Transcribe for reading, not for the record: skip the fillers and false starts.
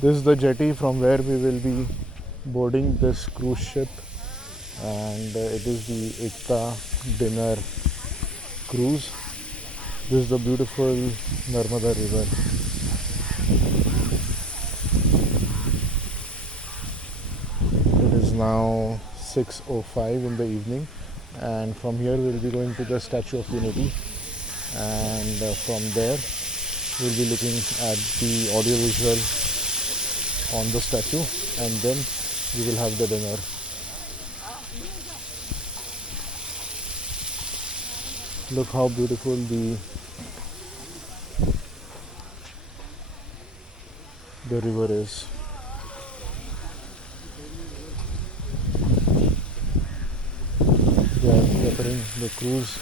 This is the jetty from where we will be boarding this cruise ship, and it is the Ekta dinner cruise. This is the beautiful Narmada river. It is now 6:05 in the evening, and from here we'll be going to the Statue of Unity, and from there we'll be looking at the audiovisual on the statue, and then we will have the dinner. Look how beautiful the river is. They are preparing the cruise